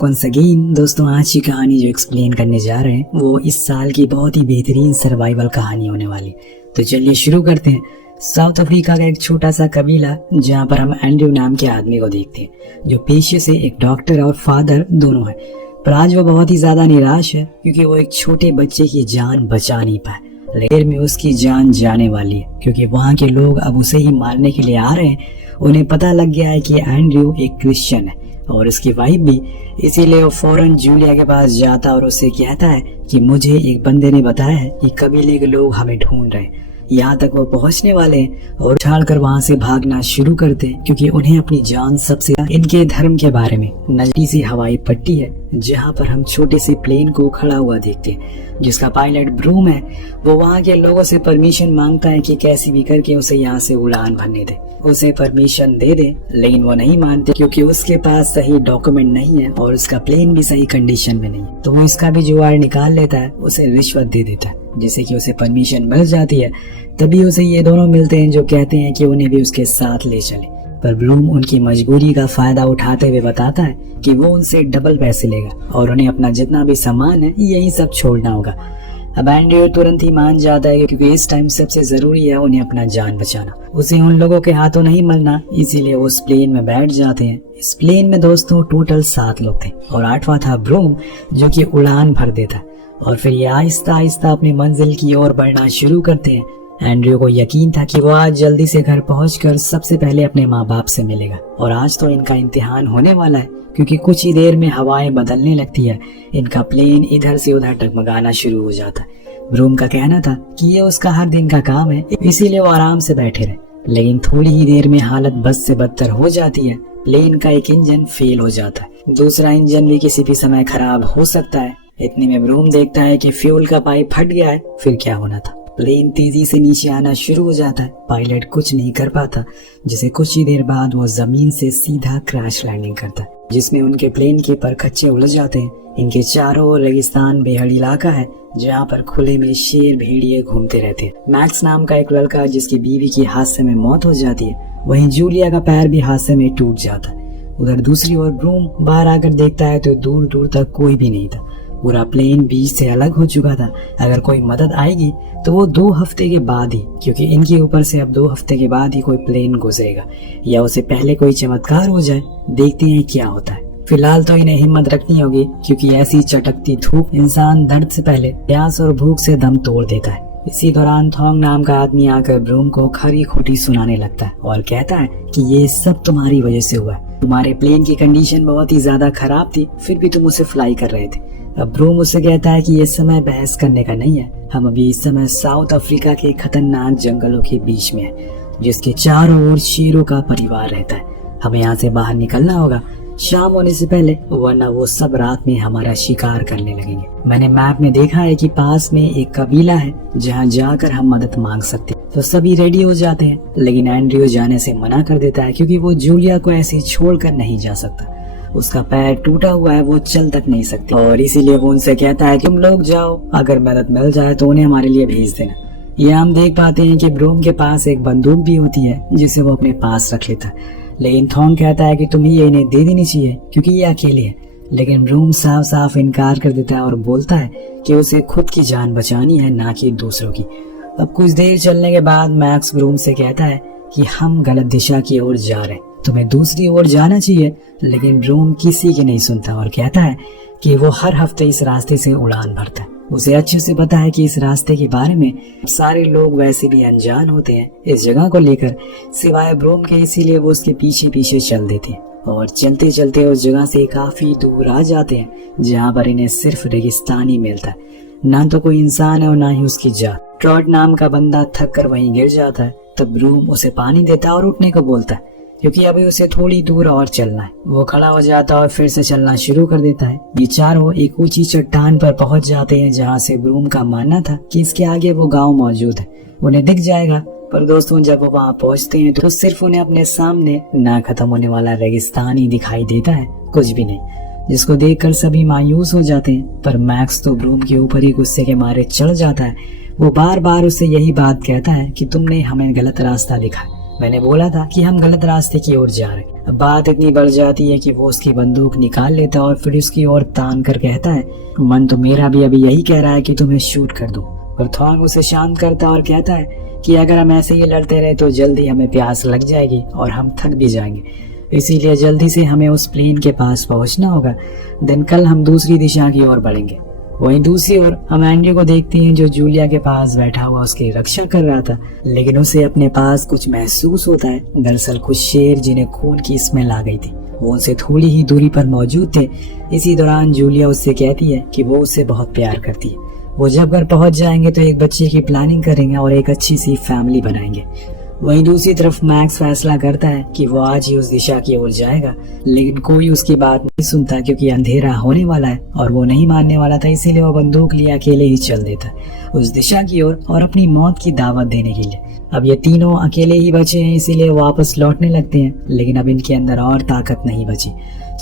Once again दोस्तों, आज की कहानी जो एक्सप्लेन करने जा रहे हैं वो इस साल की बहुत ही बेहतरीन सर्वाइवल कहानी होने वाली। तो चलिए शुरू करते हैं। साउथ अफ्रीका का एक छोटा सा कबीला जहाँ पर हम एंड्रयू नाम के आदमी को देखते हैं, जो पेशे से एक डॉक्टर और फादर दोनों है। पर आज वो बहुत ही ज्यादा निराश है क्योंकि वो एक छोटे बच्चे की जान बचा नहीं पाए। लेकिन में उसकी जान जाने वाली है क्योंकि वहाँ के लोग अब उसे ही मारने के लिए आ रहे हैं। उन्हें पता लग गया है कि एंड्रयू एक क्रिश्चियन है और उसकी वाइफ भी, इसीलिए वो फौरन जूलिया के पास जाता और उससे कहता है कि मुझे एक बंदे ने बताया है कि कबीले के लोग हमें ढूंढ रहे हैं। यहाँ तक वो पहुंचने वाले हैं और उछालकर वहां से भागना शुरू करते हैं क्योंकि उन्हें अपनी जान सबसे इनके धर्म के बारे में। नजदीकी सी हवाई पट्टी है जहाँ पर हम छोटे से प्लेन को खड़ा हुआ देखते हैं, जिसका पायलट ब्रूम है। वो वहाँ के लोगों से परमिशन मांगता है कि कैसी भी करके उसे यहाँ से उड़ान भरने दे। उसे परमिशन दे दे, लेकिन वो नहीं मानते क्योंकि उसके पास सही डॉक्यूमेंट नहीं है और उसका प्लेन भी सही कंडीशन में नहीं है। तो वो इसका भी जुगाड़ निकाल लेता है, उसे रिश्वत दे देता है, जिससे कि उसे परमिशन मिल जाती है। तभी उसे ये दोनों मिलते हैं जो कहते हैं कि उन्हें भी उसके साथ ले चले। पर ब्लूम उनकी मजबूरी का फायदा उठाते हुए बताता है कि वो उनसे डबल पैसे लेगा और उन्हें अपना जितना भी सामान है यही सब छोड़ना होगा। अब एंड्रयू तुरंत ही मान जाता है क्योंकि इस टाइम सबसे जरूरी है उन्हें अपना जान बचाना। उसे उन लोगों के हाथों नहीं मरना, इसीलिए वो उस प्लेन में बैठ जाते हैं। इस प्लेन में दोस्तों टोटल 7 लोग थे और 8वां था ब्रूम, जो कि उड़ान भर देता। और फिर ये आहिस्ता आहिस्ता अपनी मंजिल की ओर बढ़ना शुरू करते हैं। एंड्रयू को यकीन था कि वो आज जल्दी से घर पहुंचकर सबसे पहले अपने माँ बाप से मिलेगा और आज तो इनका इम्तिहान होने वाला है क्योंकि कुछ ही देर में हवाएं बदलने लगती है। इनका प्लेन इधर से उधर डगमगाना शुरू हो जाता है। ब्रूम का कहना था कि ये उसका हर दिन का काम है, इसीलिए वो आराम से बैठे रहे। लेकिन थोड़ी ही देर में हालत बस से बदतर हो जाती है। प्लेन का एक इंजन फेल हो जाता है, दूसरा इंजन भी किसी भी समय खराब हो सकता है। इतने में ब्रूम देखता है कि फ्यूल का पाइप फट गया है। फिर क्या होना था, प्लेन तेजी से नीचे आना शुरू हो जाता है। पायलट कुछ नहीं कर पाता, जिसे कुछ ही देर बाद वो जमीन से सीधा क्रैश लैंडिंग करता है, जिसमें उनके प्लेन के परखच्चे उलझ जाते हैं। इनके चारों ओर रेगिस्तान बेहद इलाका है जहाँ पर खुले में शेर भेड़िए घूमते रहते हैं। मैक्स नाम का एक लड़का जिसकी बीवी की हादसे में मौत हो जाती है, वहीं जूलिया का पैर भी हादसे में टूट जाता है। उधर दूसरी ओर ब्रूम बाहर आकर देखता है तो दूर दूर तक कोई भी नहीं था। पूरा प्लेन बीच से अलग हो चुका था। अगर कोई मदद आएगी तो वो 2 हफ्ते के बाद ही, क्योंकि इनके ऊपर से अब 2 हफ्ते के बाद ही कोई प्लेन गुजरेगा, या उसे पहले कोई चमत्कार हो जाए। देखते हैं क्या होता है। फिलहाल तो इन्हें हिम्मत रखनी होगी क्योंकि ऐसी चटकती धूप इंसान दर्द से पहले प्यास और भूख से दम तोड़ देता है। इसी दौरान थोंग नाम का आदमी आकर ब्रूम को खरी खोटी सुनाने लगता है और कहता है कि ये सब तुम्हारी वजह से हुआ है। तुम्हारे प्लेन की कंडीशन बहुत ही ज्यादा खराब थी, फिर भी तुम उसे फ्लाई कर रहे थे। अब ब्रूम उससे कहता है कि ये समय बहस करने का नहीं है। हम अभी इस समय साउथ अफ्रीका के खतरनाक जंगलों के बीच में है, जिसके चारों ओर शेरों का परिवार रहता है। हमें यहाँ से बाहर निकलना होगा शाम होने से पहले, वरना वो सब रात में हमारा शिकार करने लगेंगे। मैंने मैप में देखा है कि पास में एक कबीला है जहाँ जाकर हम मदद मांग सकते हैं। तो सभी रेडी हो जाते हैं, लेकिन एंड्रयू जाने से मना कर देता है क्योंकि वो जूलिया को ऐसे छोड़कर नहीं जा सकता। उसका पैर टूटा हुआ है, वो चल तक नहीं सकती और इसीलिए वो उनसे कहता है तुम लोग जाओ, अगर मदद मिल जाए तो उन्हें हमारे लिए भेज देना। ये हम देख पाते हैं कि ब्रूम के पास एक बंदूक भी होती है जिसे वो अपने पास रख लेता है। लेकिन थोंग कहता है कि तुम्हें ये इन्हें दे देनी चाहिए क्योंकि ये अकेले है। लेकिन ब्रूम साफ साफ इनकार कर देता है और बोलता है कि उसे खुद की जान बचानी है, ना कि दूसरों की। अब कुछ देर चलने के बाद मैक्स ब्रूम से कहता है कि हम गलत दिशा की ओर जा रहे हैं, तुम्हें दूसरी ओर जाना चाहिए। लेकिन ब्रूम किसी की नहीं सुनता और कहता है कि वो हर हफ्ते इस रास्ते से उड़ान भरता है। उसे अच्छे से पता है कि इस रास्ते के बारे में सारे लोग वैसे भी अनजान होते हैं इस जगह को लेकर, सिवाय ब्रूम के। इसीलिए वो उसके पीछे पीछे चल देते हैं और चलते चलते उस जगह से काफी दूर आ जाते हैं जहाँ पर इन्हें सिर्फ रेगिस्तान ही मिलता है। ना तो कोई इंसान है और ना ही उसकी जात। ट्रॉट नाम का बंदा थक कर वहीं गिर जाता है। तब ब्रूम उसे पानी देता है और उठने को बोलता है क्योंकि अभी उसे थोड़ी दूर और चलना है। वो खड़ा हो जाता है और फिर से चलना शुरू कर देता है। ये चारों एक ऊंची चट्टान पर पहुंच जाते हैं जहां से ब्रूम का मानना था कि इसके आगे वो गांव मौजूद है, उन्हें दिख जाएगा। पर दोस्तों जब वो वहां पहुंचते हैं तो सिर्फ उन्हें अपने सामने ना खत्म होने वाला रेगिस्तान ही दिखाई देता है, कुछ भी नहीं, जिसको देखकर सभी मायूस हो जाते हैं। पर मैक्स तो ब्रूम के ऊपर ही गुस्से के मारे चढ़ जाता है। वो बार बार उसे यही बात कहता है कि तुमने हमें गलत रास्ता दिखाया, मैंने बोला था कि हम गलत रास्ते की ओर जा रहे हैं। अब बात इतनी बढ़ जाती है कि वो उसकी बंदूक निकाल लेता है और फिर उसकी ओर तान कर कहता है, मन तो मेरा भी अभी यही कह रहा है कि तुम्हें शूट कर दूं। पर थॉन्ग उसे शांत करता है और कहता है कि अगर हम ऐसे ही लड़ते रहे तो जल्दी हमें प्यास लग जाएगी और हम थक भी जाएंगे, इसीलिए जल्दी से हमें उस प्लेन के पास पहुंचना होगा। दिन कल हम दूसरी दिशा की ओर बढ़ेंगे। वहीं दूसरी ओर हम एंड्रयू को देखते हैं जो जूलिया के पास बैठा हुआ उसकी रक्षा कर रहा था, लेकिन उसे अपने पास कुछ महसूस होता है। दरअसल कुछ शेर जिन्हें खून की स्मेल आ गई थी वो उनसे थोड़ी ही दूरी पर मौजूद थे। इसी दौरान जूलिया उससे कहती है कि वो उससे बहुत प्यार करती है। वो जब घर पहुंच जाएंगे तो एक बच्चे की प्लानिंग करेंगे और एक अच्छी सी फैमिली बनाएंगे। वहीं दूसरी तरफ मैक्स फैसला करता है कि वो आज ही उस दिशा की ओर जाएगा, लेकिन कोई उसकी बात नहीं सुनता क्योंकि अंधेरा होने वाला है और वो नहीं मानने वाला था। इसीलिए वो बंदूक लिए अकेले ही चल देता है उस दिशा की ओर और अपनी मौत की दावत देने के लिए। अब ये तीनों अकेले ही बचे हैं, इसीलिए वापस लौटने लगते हैं, लेकिन अब इनके अंदर और ताकत नहीं बची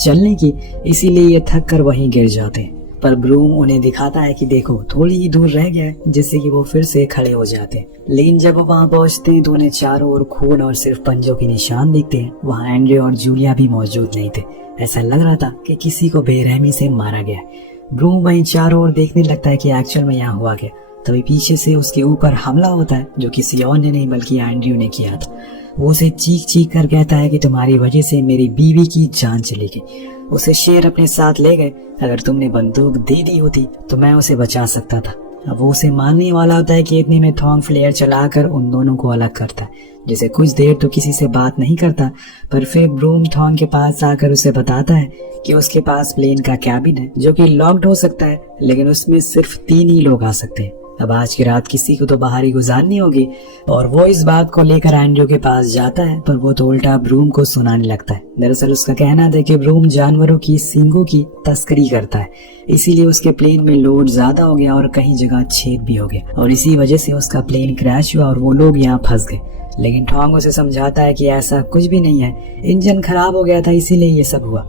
चलने की, इसीलिए ये थक कर वहीं गिर जाते हैं। पर ब्रूम उन्हें दिखाता है कि देखो थोड़ी ही दूर रह गया है, जिससे कि वो फिर से खड़े हो जाते हैं। लेकिन जब वो वहां पहुंचते हैं तो उन्हें चारों ओर खून और सिर्फ पंजों के निशान दिखते हैं। वहां एंड्रयू और जूलिया भी मौजूद नहीं थे। ऐसा लग रहा था कि किसी को बेरहमी से मारा गया है। ब्रूम वहीं चारों ओर देखने लगता है कि एक्चुअल में यहाँ हुआ क्या। तभी पीछे से उसके ऊपर हमला होता है, जो किसी और ने नहीं बल्कि एंड्रयू ने किया था। वो उसे चीख चीख कर कहता है कि तुम्हारी वजह से मेरी बीवी की जान चली गई। उसे शेर अपने साथ ले गए। अगर तुमने बंदूक दे दी होती तो मैं उसे बचा सकता था। अब वो उसे मारने वाला होता है कि इतने में थॉन्ग फ्लेयर चलाकर उन दोनों को अलग करता है। जैसे कुछ देर तो किसी से बात नहीं करता, पर फिर ब्रूम थॉन्ग के पास आकर उसे बताता है कि उसके पास प्लेन का कैबिन है जो कि लॉक्ड हो सकता है, लेकिन उसमें सिर्फ 3 ही लोग आ सकते हैं। अब आज की रात किसी को तो बाहर ही गुजारनी होगी। और वो इस बात को लेकर एंड्रयू के पास जाता है, पर वो तो उल्टा ब्रूम को सुनाने लगता है। दरअसल उसका कहना था कि ब्रूम जानवरों की सींगों की तस्करी करता है, इसीलिए उसके प्लेन में लोड ज्यादा हो गया और कहीं जगह छेद भी हो गया और इसी वजह से उसका प्लेन क्रैश हुआ और वो लोग यहाँ फंस गए। लेकिन थॉन्ग उसे समझाता है कि ऐसा कुछ भी नहीं है, इंजन खराब हो गया था इसीलिए ये सब हुआ।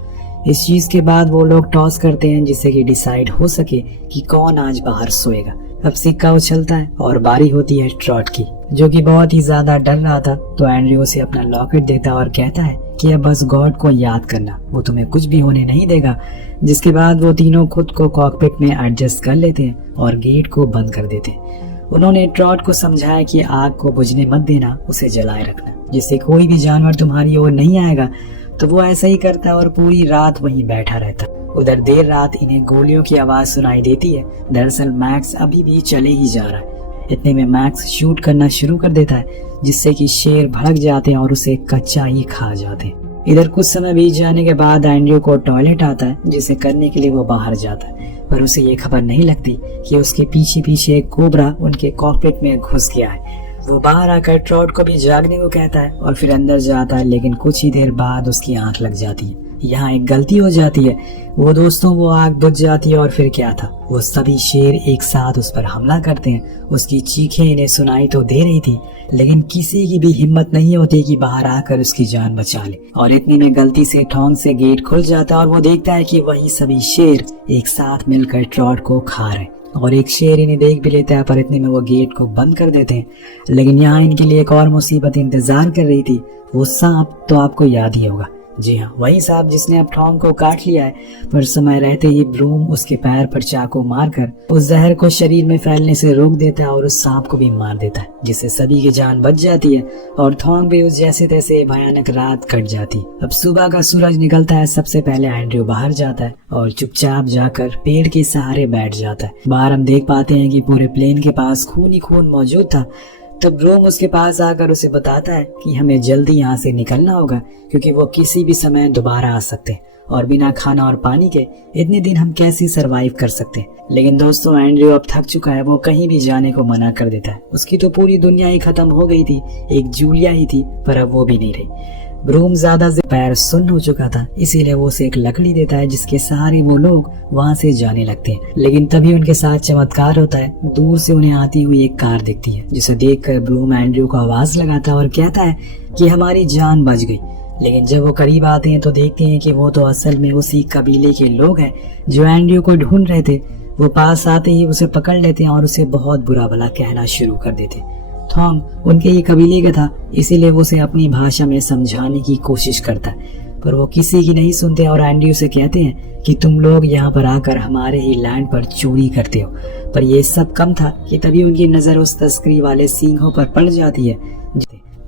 इस चीज के बाद वो लोग टॉस करते हैं जिससे कि डिसाइड हो सके कि कौन आज बाहर सोएगा। अब सिक्का उछलता है और बारी होती है ट्रॉट की, जो कि बहुत ही ज्यादा डर रहा था। तो एंड्रयू उसे अपना लॉकेट देता है और कहता है कि अब बस गॉड को याद करना, वो तुम्हें कुछ भी होने नहीं देगा। जिसके बाद वो तीनों खुद को कॉकपिट में एडजस्ट कर लेते हैं और गेट को बंद कर देते हैं। उन्होंने ट्रॉट को समझाया कि आग को बुझने मत देना, उसे जलाए रखना, जिससे कोई भी जानवर तुम्हारी ओर नहीं आएगा। तो वो ऐसा ही करता है और पूरी रात वहीं बैठा रहता। उधर देर रात इन्हें गोलियों की आवाज सुनाई देती है। दरअसल मैक्स अभी भी चले ही जा रहा है। इतने में मैक्स शूट करना शुरू कर देता है, जिससे कि शेर भड़क जाते हैं और उसे कच्चा ही खा जाते हैं। इधर कुछ समय बीत जाने के बाद एंड्रयू को टॉयलेट आता है, जिसे करने के लिए वो बाहर जाता है, पर उसे ये खबर नहीं लगती कि उसके पीछे पीछे एक कोबरा उनके कॉकपिट में घुस गया है। वो बाहर आकर ट्रॉट को भी जागने को कहता है और फिर अंदर जाता है, लेकिन कुछ ही देर बाद उसकी आंख लग जाती है। यहाँ एक गलती हो जाती है। वो आग बुझ जाती है और फिर क्या था, वो सभी शेर एक साथ उस पर हमला करते हैं। उसकी चीखें इन्हें सुनाई तो दे रही थी, लेकिन किसी की भी हिम्मत नहीं होती कि बाहर आकर उसकी जान बचा ले। और इतने में गलती से थॉन्ग से गेट खुल जाता है और वो देखता है कि वही सभी शेर एक साथ मिलकर ट्रॉट को खा रहे और एक शेर इन्हें देख भी लेता है। पर इतने में वो गेट को बंद कर देते हैं। लेकिन यहाँ इनके लिए एक और मुसीबत इंतजार कर रही थी। वो सांप तो आपको याद ही होगा, जी हाँ, वही सांप जिसने अब थॉन्ग को काट लिया है। पर समय रहते ही ब्रूम उसके पैर पर चाकू मारकर उस जहर को शरीर में फैलने से रोक देता है और उस सांप को भी मार देता है, जिससे सभी की जान बच जाती है और थॉन्ग भी उस जैसे तैसे भयानक रात कट जाती। अब सुबह का सूरज निकलता है। सबसे पहले एंड्रयू बाहर जाता है और चुपचाप जाकर पेड़ के सहारे बैठ जाता है। बाहर हम देख पाते हैं कि पूरे प्लेन के पास खून ही खून मौजूद था। तो ब्रूम उसके पास आकर उसे बताता है कि हमें जल्दी यहाँ से निकलना होगा, क्योंकि वो किसी भी समय दोबारा आ सकते हैं और बिना खाना और पानी के इतने दिन हम कैसे सरवाइव कर सकते हैं। लेकिन दोस्तों, एंड्रयू अब थक चुका है। वो कहीं भी जाने को मना कर देता है। उसकी तो पूरी दुनिया ही खत्म हो गई थी, एक जूलिया ही थी, पर अब वो भी नहीं रही। ब्रूम ज्यादा से पैर सुन्न हो चुका था, इसीलिए वो उसे एक लकड़ी देता है, जिसके सहारे वो लोग वहाँ से जाने लगते हैं। लेकिन तभी उनके साथ चमत्कार होता है। दूर से उन्हें आती हुई एक कार दिखती है, जिसे देखकर ब्रूम एंड्रयू को आवाज लगाता है और कहता है कि हमारी जान बच गई। लेकिन जब वो करीब आते हैं तो देखते हैं कि वो तो असल में उसी कबीले के लोग हैं जो एंड्रयू को ढूंढ रहे थे। वो पास आते ही उसे पकड़ लेते हैं और उसे बहुत बुरा भला कहना शुरू कर देते। थॉन्ग उनके ये कबीले का था, इसीलिए वो उसे अपनी भाषा में समझाने की कोशिश करता है, पर वो किसी की नहीं सुनते और एंड्रयू से कहते हैं कि तुम लोग यहाँ पर आकर हमारे ही लैंड पर चोरी करते हो। पर ये सब कम था कि तभी उनकी नजर उस तस्करी वाले सिंहों पर पड़ जाती है,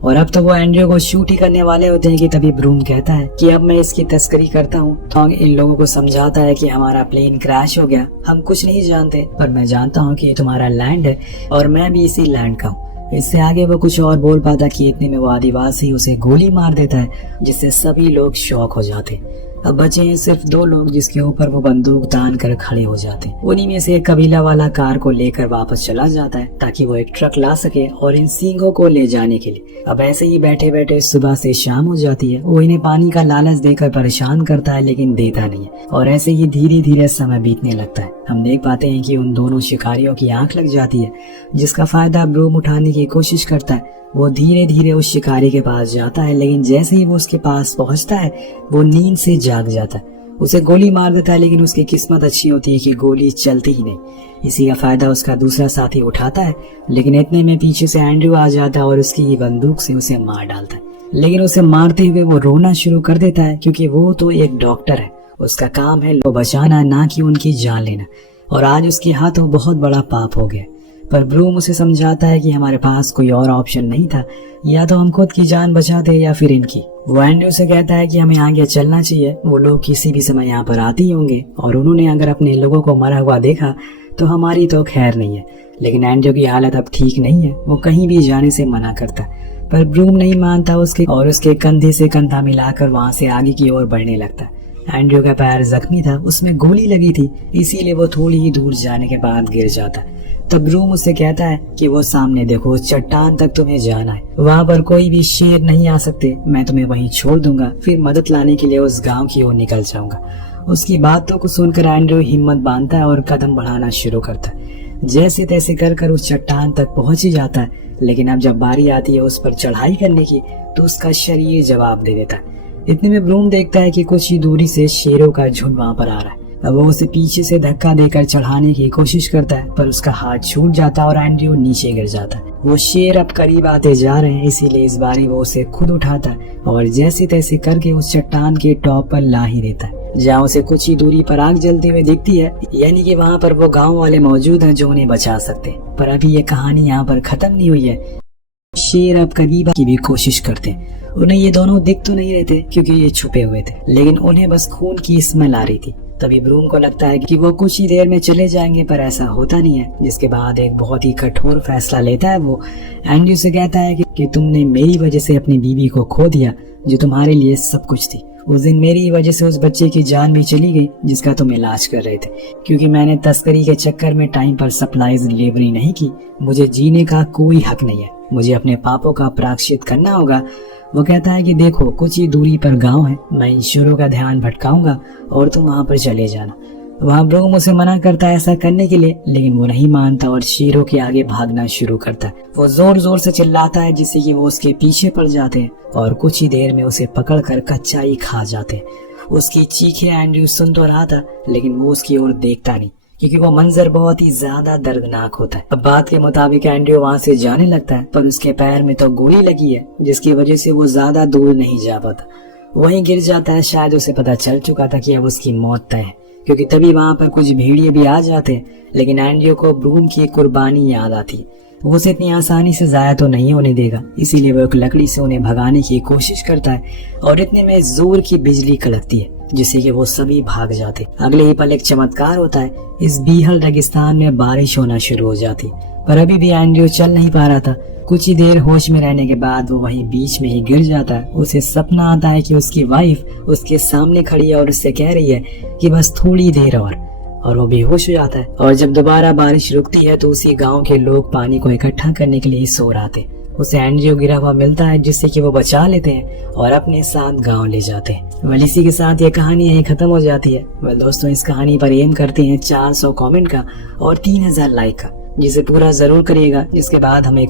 और अब तो वो एंड्रयू को शूट ही करने वाले होते हैं कि तभी ब्रूम कहता है कि अब मैं इसकी तस्करी करता हूँ। थॉन्ग इन लोगों को समझाता है कि हमारा प्लेन क्रैश हो गया, हम कुछ नहीं जानते, पर मैं जानता हूँ कि ये तुम्हारा लैंड है और मैं भी इसी लैंड का हूँ। इससे आगे वो कुछ और बोल पाता कि इतने में वो आदिवासी उसे गोली मार देता है, जिससे सभी लोग शॉक हो जाते। अब बचे हैं सिर्फ 2 लोग जिसके ऊपर वो बंदूक तान कर खड़े हो जाते। उन्हीं में से एक कबीला वाला कार को लेकर वापस चला जाता है ताकि वो एक ट्रक ला सके और इन सिंहों को ले जाने के लिए। अब ऐसे ही बैठे बैठे सुबह से शाम हो जाती है। वो इन्हें पानी का लालच देकर परेशान करता है लेकिन देता नहीं है, और ऐसे ही धीरे धीरे समय बीतने लगता है। हम देख पाते हैं कि उन दोनों शिकारियों की आंख लग जाती है, जिसका फायदा ब्रूम उठाने की कोशिश करता है। वो धीरे धीरे उस शिकारी के पास जाता है, लेकिन जैसे ही वो उसके पास पहुंचता है वो नींद से जाग जाता है। उसे गोली मार देता है, लेकिन उसकी किस्मत अच्छी होती है कि गोली चलती ही नहीं। इसी का फायदा उसका दूसरा साथी उठाता है, लेकिन इतने में पीछे से एंड्रयू आ जाता है और उसकी बंदूक से उसे मार डालता है। लेकिन उसे मारते हुए वो रोना शुरू कर देता है, क्योंकि वो तो एक डॉक्टर है, उसका काम है लोग बचाना, ना कि उनकी जान लेना, और आज उसके हाथों बहुत बड़ा पाप हो गया। पर ब्रूम उसे समझाता है कि हमारे पास कोई और ऑप्शन नहीं था, या तो हम खुद की जान बचाते या फिर इनकी। वो एंड्रयू से कहता है कि हमें आगे चलना चाहिए, वो लोग किसी भी समय यहाँ पर आते ही होंगे, और उन्होंने अगर अपने लोगों को मरा हुआ देखा तो हमारी तो खैर नहीं है। लेकिन एंड्रयू की हालत अब ठीक नहीं है, वो कहीं भी जाने से मना करता, पर ब्रूम नहीं मानता उसके कंधे से कंधा मिलाकर वहाँ से आगे की ओर बढ़ने लगता है। एंड्रयू का पैर जख्मी था, उसमें गोली लगी थी, इसीलिए वो थोड़ी ही दूर जाने के बाद गिर जाता है। तब ब्रूम उससे कहता है कि वो सामने देखो, उस चट्टान तक तुम्हें जाना है, वहाँ पर कोई भी शेर नहीं आ सकते, मैं तुम्हें वहीं छोड़ दूंगा, फिर मदद लाने के लिए उस गांव की ओर निकल जाऊंगा। उसकी बातों को सुनकर एंड्रयू हिम्मत बांधता है और कदम बढ़ाना शुरू करता है। जैसे तैसे कर उस चट्टान तक पहुंच ही जाता है, लेकिन अब जब बारी आती है उस पर चढ़ाई करने की तो उसका शरीर जवाब दे देता है। इतने में ब्रूम देखता है कि कुछ ही दूरी से शेरों का झुंड वहाँ पर आ रहा है। अब वो उसे पीछे से धक्का देकर चढ़ाने की कोशिश करता है, पर उसका हाथ छूट जाता है और एंड्रयू नीचे गिर जाता है। वो शेर अब करीब आते जा रहे हैं, इसीलिए इस बारी वो उसे खुद उठाता है और जैसे तैसे करके उस चट्टान के टॉप पर ला ही देता है, जहाँ उसे कुछ ही दूरी पर आग जलती हुई दिखती है, यानी कि वहाँ पर वो गाँव वाले मौजूद हैं जो उन्हें बचा सकते हैं। पर अभी ये कहानी यहाँ पर खत्म नहीं हुई है। शेर अब करीब की भी कोशिश करते हैं। उन्हें ये दोनों दिख तो नहीं रहे थे क्योंकि ये छुपे हुए थे, लेकिन उन्हें बस खून की स्मेल आ रही थी। तभी ब्रूम को लगता है कि वो कुछ ही देर में चले जाएंगे, पर ऐसा होता नहीं है। जिसके बाद एक बहुत ही कठोर फैसला लेता है। वो एंड्रयू से कहता है कि तुमने मेरी वजह से अपनी बीवी को खो दिया, जो तुम्हारे लिए सब कुछ थी। उस दिन मेरी वजह से उस बच्चे की जान भी चली गई जिसका तुम इलाज कर रहे थे, क्योंकि मैंने तस्करी के चक्कर में टाइम पर सप्लाईज डिलीवरी नहीं की। मुझे जीने का कोई हक नहीं है, मुझे अपने पापों का प्रायश्चित करना होगा। वो कहता है कि देखो, कुछ ही दूरी पर गांव है, मैं इन शेरों का ध्यान भटकाऊंगा और तुम वहां पर चले जाना। वहाँ ब्रूम उसे मना करता है ऐसा करने के लिए, लेकिन वो नहीं मानता और शेरों के आगे भागना शुरू करता है। वो जोर जोर से चिल्लाता है जिससे कि वो उसके पीछे पड़ जाते हैं और कुछ ही देर में उसे पकड़कर कच्चा ही खा जाते हैं। उसकी चीखें एंड्रयू सुन तो रहा था, लेकिन वो उसकी ओर देखता नहीं, क्योंकि वो मंजर बहुत ही ज्यादा दर्दनाक होता है। अब बात के मुताबिक एंड्रयू वहाँ से जाने लगता है, पर उसके पैर में तो गोली लगी है, जिसकी वजह से वो ज्यादा दूर नहीं जा पाता, वहीं गिर जाता है। शायद उसे पता चल चुका था कि अब उसकी मौत तय है, क्योंकि तभी वहाँ पर कुछ भेड़िए भी आ जाते हैं। लेकिन एंड्रयू को ब्रूम की कुर्बानी याद आती है। वो उसे इतनी आसानी से जाया तो नहीं होने देगा, इसीलिए वो एक लकड़ी से उन्हें भगाने की कोशिश करता है और इतने में जोर की बिजली कड़कती है, जिससे कि वो सभी भाग जाते। अगले ही पल एक चमत्कार होता है। इस बीहल रेगिस्तान में बारिश होना शुरू हो जाती, पर अभी भी एंड्रयू चल नहीं पा रहा था। कुछ ही देर होश में रहने के बाद वो वहीं बीच में ही गिर जाता है। उसे सपना आता है कि उसकी वाइफ उसके सामने खड़ी है और उससे कह रही है कि बस थोड़ी देर और वो बेहोश हो जाता है। और जब दोबारा बारिश रुकती है तो उसी गांव के लोग पानी को इकट्ठा करने के लिए सो रहे थे। उसे एंड्रयू गिरा हुआ मिलता है, जिससे कि वो बचा लेते हैं और अपने साथ गांव ले जाते हैं। वेल, इसी के साथ ये कहानी यहीं खत्म हो जाती है। वेल दोस्तों, इस कहानी पर एम करते हैं 400 कमेंट का और 3000 लाइक का, जिसे पूरा जरूर करिएगा, जिसके बाद हम एक